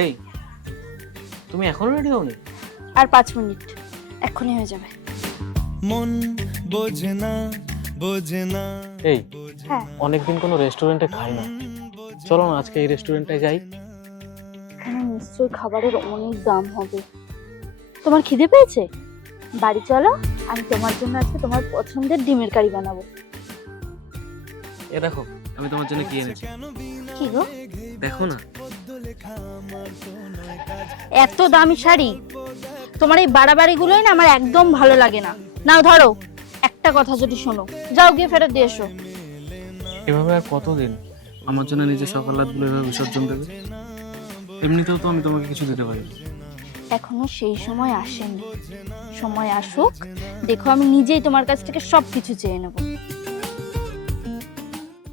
এই, তুমি এখনো রেডি হওনি? আর 5 মিনিট, এক্ষুনি হয়ে যাবে। মন বোঝে না, বোঝে না। এই, হ্যাঁ, অনেকদিন কোনো রেস্টুরেন্টে খাই না, চলো না আজকে এই রেস্টুরেন্টে যাই। এখানে নিশ্চয়ই খাবারের অনেক দাম হবে। তোমার খিদে পেয়েছে? বাড়ি চলো, আমি তোমার জন্য আজকে তোমার পছন্দের ডিমের কারি বানাবো। এ দেখো, আমি তোমার জন্য কি এনেছি, কি গো? দেখো না। এত দামি শাড়ি, তোমার এই বাড়াবাড়িগুলোই না আমার একদম ভালো লাগে না। নাও ধরো, একটা কথা যদি শোনো, যাও গিয়ে ফেরত দিয়ে এসো। এভাবে আর কতদিন আমার জন্য নিজের সকালাতগুলো এভাবে বিসর্জন দেবে? এমনিতেও তো আমি তোমাকে কিছু দিতে পারি। এখনো সেই সময় আসেনি, সময় আসুক, দেখো আমি নিজেই তোমার কাছ থেকে সবকিছু চেয়ে নেবো।